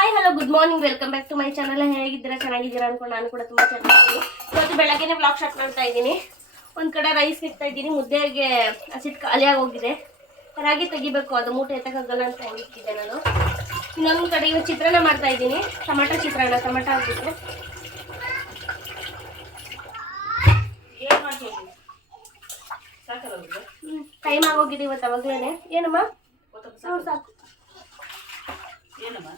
Hi hello good morning welcome back to my channel ಹೇಗಿದ್ದೀರಾ? ಚೆನ್ನಾಗಿದ್ದೀರಾ ಅನ್ಕೊಂಡು ನಾನು ಕೂಡ ತುಂಬಾ ಚೆನ್ನಾಗಿದ್ದೀನಿ. ಇವತ್ತು ಬೆಳಗ್ಗೆನೇ ಬ್ಲಾಗ್ ಶಾಟ್ ಮಾಡ್ತಾ ಇದ್ದೀನಿ. ಒಂದು ಕಡೆ ರೈಸ್ ಇಡ್ತಾ ಇದ್ದೀನಿ. ಮುದ್ದೆಗೆ ಹಸಿಟ್ಟು ಖಾಲಿಯಾಗಿ ಹೋಗಿದೆ. ರಾಗಿ ತೆಗಿಬೇಕು. ಅದು ಮೂಟೆ ಎತ್ತಕ್ಕಾಗಲ್ಲ ಅಂತ ಹೋಗಿಟ್ಟಿದ್ದೆ ನಾನು. ಇನ್ನೊಂದು ಕಡೆ ಇವತ್ತು ಚಿತ್ರಾನ್ನ ಮಾಡ್ತಾ ಇದ್ದೀನಿ. ಟೊಮೆಟೊ ಚಿತ್ರಾನ್ನ ಟೊಮೆಟೊ ಹಾಕಿದ್ರೆ? ಟೈಮ್ ಆಗೋಗಿದೆ ಇವತ್ತು ಅವಾಗಲೇ ಏನಮ್ಮ? ಸಾಕು. ಏನಮ್ಮ?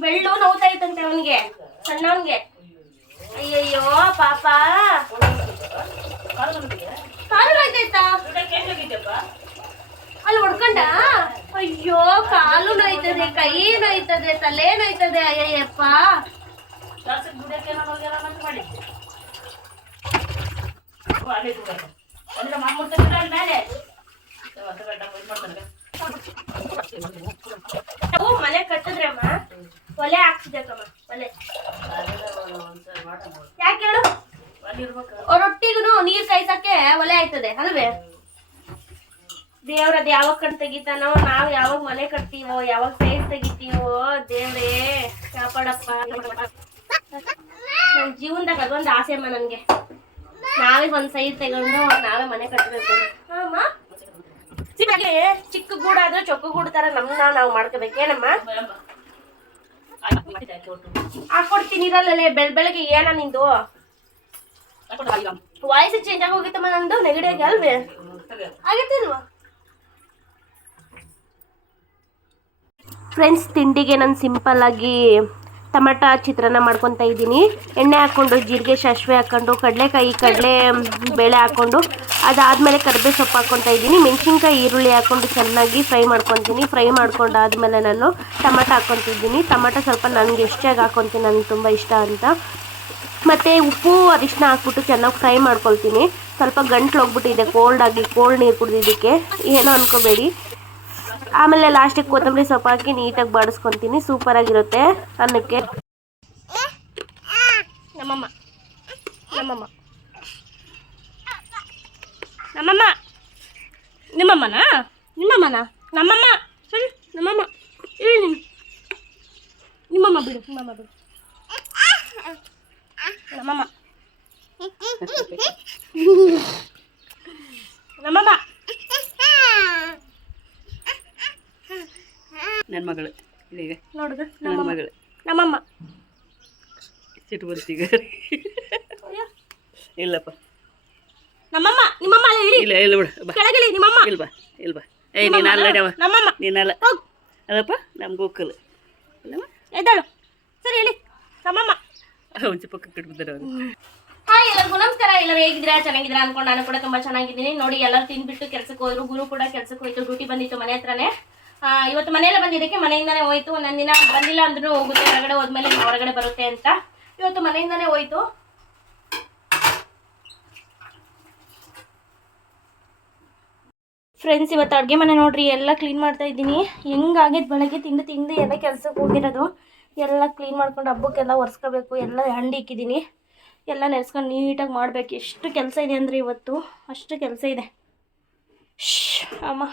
ಬೆಳ್ಳು ನೋವ್ತಾ ಇತ್ತಂತೆ ಅವನಿಗೆ, ಸಣ್ಣವನ್ಗೆ. ಅಯ್ಯಯ್ಯೋ, ಪಾಪ. ಕಾಲು ನೋಯ್ತಾಯ್ತಾ? ಅಲ್ಲಿ ಹೊಡ್ಕೊಂಡ? ಅಯ್ಯೋ, ಕಾಲು ನೋಯ್ತದೆ, ಕೈ ನೋಯ್ತದೆ, ತಲೆ ನೋಯ್ತದೆ, ಅಯ್ಯಯ್ಯಪ್ಪ. ಮೇಲೆ. ನಾವು ಮನೆ ಕಟ್ಟಿದ್ರಮ್ಮ ಒಲೆ ಹಾಕ್ಸಿದಕ್ಕಮ್ಮ ಒಲೆ. ಯಾಕೆ ಹೇಳು? ರೊಟ್ಟಿಗೂ ನೀರ್ ಕಾಯ್ಸಕ್ಕೆ ಒಲೆ ಆಯ್ತದೆ, ಅಲ್ವೇ? ದೇವ್ರದ್ ಯಾವಾಗ ಕಣ್ ತೆಗಿತಾನೋ, ನಾವ್ ಯಾವಾಗ ಮನೆ ಕಟ್ತೀವೋ, ಯಾವಾಗ ಸೈಡ್ ತೆಗಿತೀವೋ, ದೇವ್ರೇ, ಕಾಪಾಡಪ್ಪ. ನನ್ ಜೀವನದಾಗ ಅದೊಂದು ಆಸೆ ಅಮ್ಮ ನನ್ಗೆ. ನಾವೇ ಒಂದ್ ಸೈಡ್ ತಗೊಂಡು ನಾವೇ ಮನೆ ಕಟ್ಟಬೇಕು ಅಮ್ಮ? ಚಿಕ್ಕ ಗೂಡ ಆದ್ರೆ ಚೊಕ್ಕ ಗೂಡು ತರ ನಮ್ಮನ್ನ ನಾವು ಮಾಡ್ಕೋಬೇಕೇನಮ್ಮ. ಹಾಕೊಡ್ತೀನಿ ಇರಲ್ಲೇ ಬೆಳ್ ಬೆಳಗ್ಗೆ ಏನ ನಿಂದು. ವಾಯ್ಸ್ ಚೇಂಜ್ ಆಗಿ ಹೋಗಿತ್ತಮ್ಮ ನಂದು ಆಗಿ ಅಲ್ವೇ ಹ್ಮ್, ಫ್ರೆಂಡ್ಸ್ ತಿಂಡಿಗೆ ನಾನು ಸಿಂಪಲ್ ಆಗಿ ಟೊಮೆಟೊ ಚಿತ್ರಾನ್ನ ಮಾಡ್ಕೊತಾ ಇದ್ದೀನಿ. ಎಣ್ಣೆ ಹಾಕ್ಕೊಂಡು ಜೀರಿಗೆ ಸಾಸಿವೆ ಹಾಕ್ಕೊಂಡು ಕಡಲೆಕಾಯಿ, ಕಡಲೆ ಬೇಳೆ ಹಾಕ್ಕೊಂಡು ಅದಾದಮೇಲೆ ಕರಿಬೇವು ಸೊಪ್ಪು ಹಾಕ್ಕೊತಾ ಇದ್ದೀನಿ. ಮೆಣಸಿನ್ಕಾಯಿ, ಈರುಳ್ಳಿ ಹಾಕ್ಕೊಂಡು ಚೆನ್ನಾಗಿ ಫ್ರೈ ಮಾಡ್ಕೊತೀನಿ. ಫ್ರೈ ಮಾಡ್ಕೊಂಡಾದ್ಮೇಲೆ ನಾನು ಟಮಟ ಹಾಕ್ಕೊತಿದ್ದೀನಿ ಟಮಟ ಸ್ವಲ್ಪ ನನಗೆ ಎಷ್ಟಾಗಿ ಹಾಕ್ಕೊತೀನಿ ನನಗೆ ತುಂಬ ಇಷ್ಟ ಅಂತ. ಮತ್ತು ಉಪ್ಪು, ಅರಿಶಿನ ಹಾಕ್ಬಿಟ್ಟು ಚೆನ್ನಾಗಿ ಫ್ರೈ ಮಾಡ್ಕೊಳ್ತೀನಿ. ಸ್ವಲ್ಪ ಗಂಟ್ಲು ಹೋಗ್ಬಿಟ್ಟಿದೆ. ಕೋಲ್ಡ್ ಆಗಿ ಕೋಲ್ಡ್ ನೀರು ಕುಡಿದಿದ್ದಕ್ಕೆ. ಏನೋ ಅನ್ಕೋಬೇಡಿ. ಆಮೇಲೆ ಲಾಸ್ಟಿಗೆ ಕೊತ್ತಂಬರಿ ಸೊಪ್ಪು ಹಾಕಿ ನೀಟಾಗಿ ಬಾಡಿಸ್ಕೊತೀನಿ. ಸೂಪರಾಗಿರುತ್ತೆ ಅನ್ನಕ್ಕೆ. ನಮ್ಮಮ್ಮ. ನಮ್ಮಮ್ಮ. ನಮ್ಮಮ್ಮ. ನಿಮ್ಮಮ್ಮನಾ? ನಿಮ್ಮಮ್ಮನ? ನಮ್ಮಮ್ಮ. ಸರಿ ನಮ್ಮಮ್ಮ. ಹೇಳಿ ನಿಮ್ಮ ನಿಮ್ಮಮ್ಮ ಬಿಡು ನಿಮ್ಮಮ್ಮ ಬಿಡು. ನಮ್ಮಮ್ಮ. ನಮ್ಮಮ್ಮ. ನನ್ನ ಮಗಳು. ಇಲ್ಲಿಗೆ ನೋಡಿದ್ರೆ ನನ್ನ ಮಗಳು. ನಮ್ಮಮ್ಮ. ಸಿಟ್ಟು ಬರ್ತೀಗ ಇಲ್ಲಪ್ಪ. ನಮ್ಮಮ್ಮ ನಿಮ್ಮಮ್ಮ ಅಲ್ಲ ಇಳಿ ಇಲ್ಲ ಇಲ್ಲ ಬಿಡು. ಬಾ. ಕೆಳಗಿಳಿ ನಿಮ್ಮಮ್ಮ. ಇಲ್ವಾ? ಇಲ್ವಾ? ಏ ನೀನು ಅಲ್ಲಡವ ನಮ್ಮಮ್ಮ. ನೀನಲ್ಲ. ಅದಪ್ಪ ನಮ್ಮ ಗೋಕಲ್. ಇಲ್ಲಮ್ಮ ಎದ್ದಾಳು. ಸರಿ ಹೇಳಿ ನಮ್ಮಮ್ಮ. ಒಂಚೂರು ಪಕ್ಕ ಕಟ್ಬಿದ್ದಾರೆ ಅವರು ಹಾಯ್ ಎಲ್ಲರಿಗೂ ನಮಸ್ಕಾರ. ಎಲ್ಲರೂ ಹೇಗಿದ್ದೀರಾ? ಚೆನ್ನಾಗಿದ್ದೀರಾ ಅನ್ಕೊಂಡು ನಾನು ಕೂಡ ತುಂಬಾ ಚೆನ್ನಾಗಿದ್ದೀನಿ. ನೋಡಿ ಎಲ್ಲರೂ ತಿಂದ್ಬಿಟ್ಟು ಕೆಲಸಕ್ಕೆ ಹೋದ್ರು. ಗುರು ಕೂಡ ಕೆಲ್ಸಕ್ಕೆ ಹೋಯ್ತು. ಡ್ಯೂಟಿ ಬಂದಿತ್ತು ಮನೆ ಹತ್ರನೇ. ಇವತ್ತು ಮನೆಯಲ್ಲೇ ಬಂದಿದ್ದಕ್ಕೆ ಮನೆಯಿಂದಾನೇ ಹೋಯ್ತು. ದಿನ ಬಂದಿಲ್ಲ ಅಂದ್ರೂ ಹೋಗುತ್ತೆ, ಹೊರಗಡೆ ಹೋದ್ಮೇಲೆ ಹೊರಗಡೆ ಬರುತ್ತೆ ಅಂತ. ಇವತ್ತು ಮನೆಯಿಂದಾನೇ ಹೋಯ್ತು. ಫ್ರೆಂಡ್ಸ್ ಇವತ್ತು ಅಡುಗೆ ಮನೆ ನೋಡ್ರಿ, ಎಲ್ಲ ಕ್ಲೀನ್ ಮಾಡ್ತಾ ಇದ್ದೀನಿ. ಹೆಂಗಾಗೈತೆ ಬೆಳಗ್ಗೆ ತಿಂದು ತಿಂದು ಎಲ್ಲ ಕೆಲಸಕ್ಕೆ ಹೋಗಿರೋದು. ಎಲ್ಲ ಕ್ಲೀನ್ ಮಾಡ್ಕೊಂಡು ಹಬ್ಬಕ್ಕೆಲ್ಲ ಒರೆಸ್ಕೋಬೇಕು. ಎಲ್ಲ ಹಂಡಿ ಇಕ್ಕಿದ್ದೀನಿ. ಎಲ್ಲ ನೆನೆಸ್ಕೊಂಡು ನೀಟಾಗಿ ಮಾಡಬೇಕು. ಎಷ್ಟು ಕೆಲಸ ಇದೆ ಅಂದರೆ ಇವತ್ತು? ಅಷ್ಟು ಕೆಲಸ ಇದೆ. ಶ್ ಅಮ್ಮ.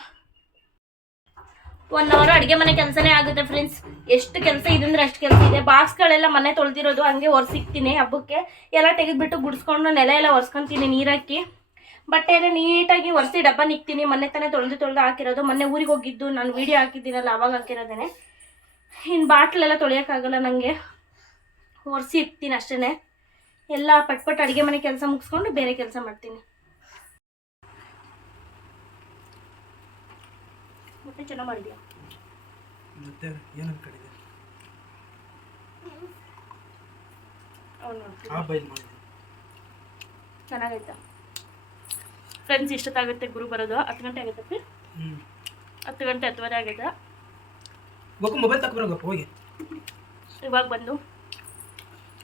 ಒನ್ ಅವರ್ ಅಡುಗೆ ಮನೆ ಕೆಲಸನೇ ಆಗುತ್ತೆ ಫ್ರೆಂಡ್ಸ್ ಎಷ್ಟು ಕೆಲಸ ಇದೆ ಅಂದ್ರೆ ಅಷ್ಟು ಕೆಲಸ ಇದೆ. ಬಾಕ್ಸ್ಗಳೆಲ್ಲ ಮನೆ ತೊಳೆದಿರೋದು, ಹಂಗೆ ಒರೆಸಿಕ್ತೀನಿ ಹಬ್ಬಕ್ಕೆ. ಎಲ್ಲ ತೆಗೆದ್ಬಿಟ್ಟು ಗುಡಿಸ್ಕೊಂಡು ನೆಲ ಎಲ್ಲ ಒರೆಸ್ಕೊತೀನಿ ನೀರಾಕಿ ಬಟ್ಟೆ ಎಲ್ಲ ನೀಟಾಗಿ ಒರೆಸಿ ಡಬ್ಬ ನಿಕ್ತೀನಿ. ಮೊನ್ನೆ ತಾನೇ ತೊಳೆದು ತೊಳೆದು ಹಾಕಿರೋದು. ಮೊನ್ನೆ ಊರಿಗೆ ಹೋಗಿದ್ದು. ನಾನು ವೀಡಿಯೋ ಹಾಕಿದ್ದೀನಲ್ಲ, ಅವಾಗ ಹಾಕಿರೋದೇನೆ. ಇನ್ನು ಬಾಟ್ಲೆಲ್ಲ ತೊಳೆಯೋಕ್ಕಾಗಲ್ಲ ನನಗೆ ಒರೆಸಿ ಇಕ್ತೀನಿ ಅಷ್ಟೇ ಎಲ್ಲ ಪಟ್ ಪಟ್ ಅಡುಗೆ ಮನೆ ಕೆಲಸ ಮುಗಿಸ್ಕೊಂಡು ಬೇರೆ ಕೆಲಸ ಮಾಡ್ತೀನಿ. ಮತ್ತೆ ಚೆನ್ನಾಗಿ ಮಾಡಿದ್ಯಾ? ಮತ್ತೆ ಏನು ಅನ್ಕೊಂಡಿದ್ದೆ? ಚೆನ್ನಾಗೈತ ಆ ಬೈಲ್ ಚೆನ್ನಾಗೈತಾ? ಫ್ರೆಂಡ್ಸ್ ಇಷ್ಟೊತ್ತಾಗುತ್ತೆ ಗುರು ಬರೋದು. ಹತ್ತು ಗಂಟೆ ಆಗುತ್ತೆ ಹ್ಞೂ ಹತ್ತು ಗಂಟೆ ಹತ್ತುವರೆ ಆಗಿದೆ. ಗೊಕ್ಕು ಮೊಬೈಲ್ ತಗೊಬರೋಗಪ್ಪ ಹೋಗಿ. ಇವಾಗ ಬಂದು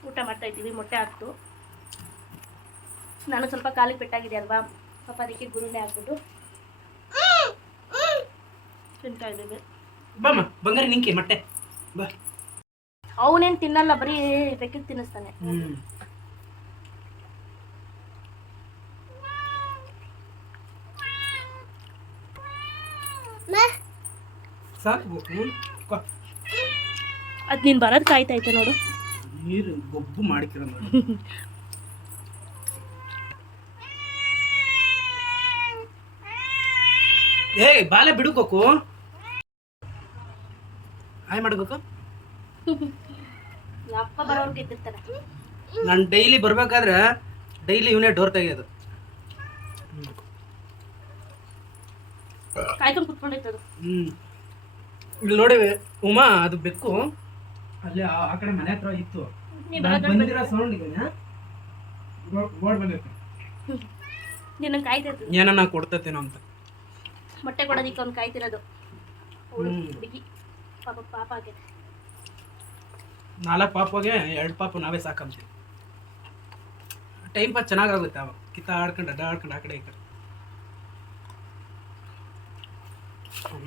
ಊಟ ಮಾಡ್ತಾ ಇದ್ದೀವಿ ಮೊಟ್ಟೆ ಹಾಕ್ತು ನಾನು ಸ್ವಲ್ಪ ಕಾಲಿಗೆ ಪೆಟ್ಟಾಗಿದೆ ಅಲ್ವಾ? ಪಾಪ ಅದಕ್ಕೆ ಗುರುನೇ ಹಾಕ್ಬಿಟ್ಟು. ತಿಂತಾ ಇದ್ದೀವಿ. ಬಾಮ್ಮ ಬಂಗಾರಿ ನಿಂಕೆ ಮೊಟ್ಟೆ. ಬಾ. ಅವನೇನು ತಿನ್ನಲ್ಲ ಬರೀ ಬೆಕ್ಕಿಗೆ ತಿನ್ನಿಸ್ತಾನೆ. ಹ್ಮ್. ಸಾಕು ಅದು ನೀನು ಬರೋದು ಕಾಯ್ತೈತೆ ನೋಡು. ನೀರು ಗೊಬ್ಬು ಮಾಡಿಕಿರೋ ನೋಡಿ. ಏಯ್ ಬಾಲೆ ಬಿಡುಕೋಕು ಹಾಯ್ ಮಾಡ್ಬೇಕು ಅಪ್ಪ ಬರೋರ್ಗೆ ಎದ್ದಿರ್ತಾರೆ. ನಾನು ಡೈಲಿ ಬರ್ಬೇಕಾದ್ರೆ ಡೈಲಿ ಇವನೇ ಡೋರ್ ತೆಗೆಯೋದು. ಕಾಯ್ಕೊಂಡು ಕುತ್ಕೊಂಡೈತೆ ಅದು ಹ್ಮ್. ಇಲ್ಲಿ ನೋಡಿ ಉಮಾ ಅದು ಬೆಕ್ಕು. ಅಲ್ಲಿ ಆ ಆ ಕಡೆ ಮನೆ ಹತ್ರ ಇತ್ತು. ನೀ ನಾನ್ ಬರೋದ್ರಲ್ಲಿ ಬಂದಿರೋ ಸೌಂಡ್ ಓಡ್ ಬಂದೈತೆ ನಿನ್ನ ಕಾಯ್ತೈತೆ ಏನನ್ನ ಕೊಡ್ತತೇನೋ ಅಂತ. ಮೊಟ್ಟೆ ಕೊಡೋದಿಕ್ಕೆ ಅವ್ನು ಕಾಯ್ತಿರೋದು. ಅವ್ಳು ಹ್ಮ್. ಹುಡುಗಿ. ಪಾಪ ಪಾಪಗೆ ನಾಲ್ಕು ಪಾಪಗೆ ಎರಡು ಪಾಪ ನಾವೇ ಸಾಕಂತೀವಿ. ಟೈಮ್ ಪಾಸ್ ಚೆನ್ನಾಗಾಗುತ್ತೆ ಅವಾಗ ಕಿತ್ತ ಆಡ್ಕೊಂಡು ಅಡ್ಡ ಆಡ್ಕೊಂಡು ಆ ಕಡೆ ಈ ಕಡೆ.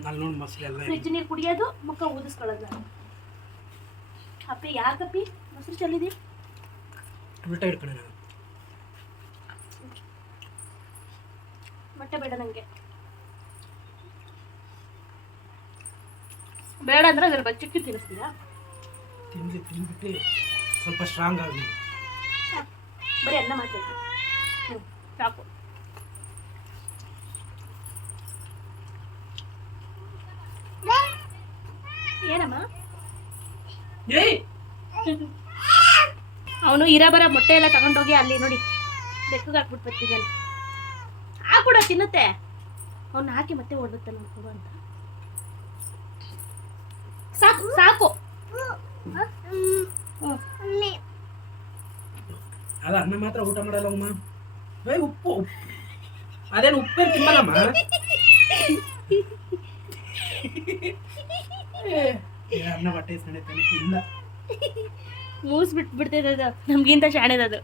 ಅಲ್ಲಿ ನೋಡಿ ಮೊಸರು ಎಲ್ಲ. ಫ್ರಿಜ್ ನೀರು ಕುಡಿಯೋದು ಮುಖ ಊದಿಸ್ಕೊಳ್ಳೋದು. ಅಪ್ಪಿ ಯಾಕಪ್ಪಿ ಮೊಸರು ಚೆಲ್ಲಿದಿ ಉಲ್ಟಾ ಹಿಡ್ಕೊಂಡೆ ನಾನು. ಮೊಟ್ಟೆ ಬೇಡ ನನಗೆ ಬೇಡ ಅಂದ್ರೆ ಅದ್ರ ಬಚ್ಚಕ್ಕೆ ತಿನ್ನಿಸ್ತೀಯಾ? ತಿಂದು ತಿಂದ್ಬಿಟ್ಟು ಸ್ವಲ್ಪ ಸ್ಟ್ರಾಂಗ್ ಆಗಿ ಬರೀ ಅನ್ನ ಹ್ಞೂ ಸಾಕು. ಏನಮ್ಮ? ಅವನು ಅವನು ಇರಬರ ಮೊಟ್ಟೆ ಎಲ್ಲ ತಗೊಂಡೋಗಿ ಅಲ್ಲಿ ನೋಡಿ ಬೆಕ್ಕಗೆ ಹಾಕ್ಬಿಟ್ಟು ಬರ್ತಿದ್ದಾನೆ. ಕೂಡ ತಿನ್ನುತ್ತೆ. ಅವ್ನು ಹಾಕಿ ಮತ್ತೆ ಓಡುತ್ತೆ ನೋಡ್ಕೊಡು ಅಂತ. ಸಾಕು ಸಾಕು. ಅಲ್ಲ ಅನ್ನ ಮಾತ್ರ ಊಟ ಮಾಡಲ್ಲ ಅಮ್ಮ ಏಯ್ ಉಪ್ಪು. ಅದೇನು ಉಪ್ಪೇನು ತಿನ್ನಲ್ಲಮ್ಮ ಏ, ಅನ್ನ ಹೊಟ್ಟೆ ಸಣ್ಣ ಇಲ್ಲ ಮೂಸ್ ಬಿಟ್ಟು ಬಿಡ್ತೈತೆ ಅದು. ನಮ್ಗಿಂತ ಶಾಣೆದದು.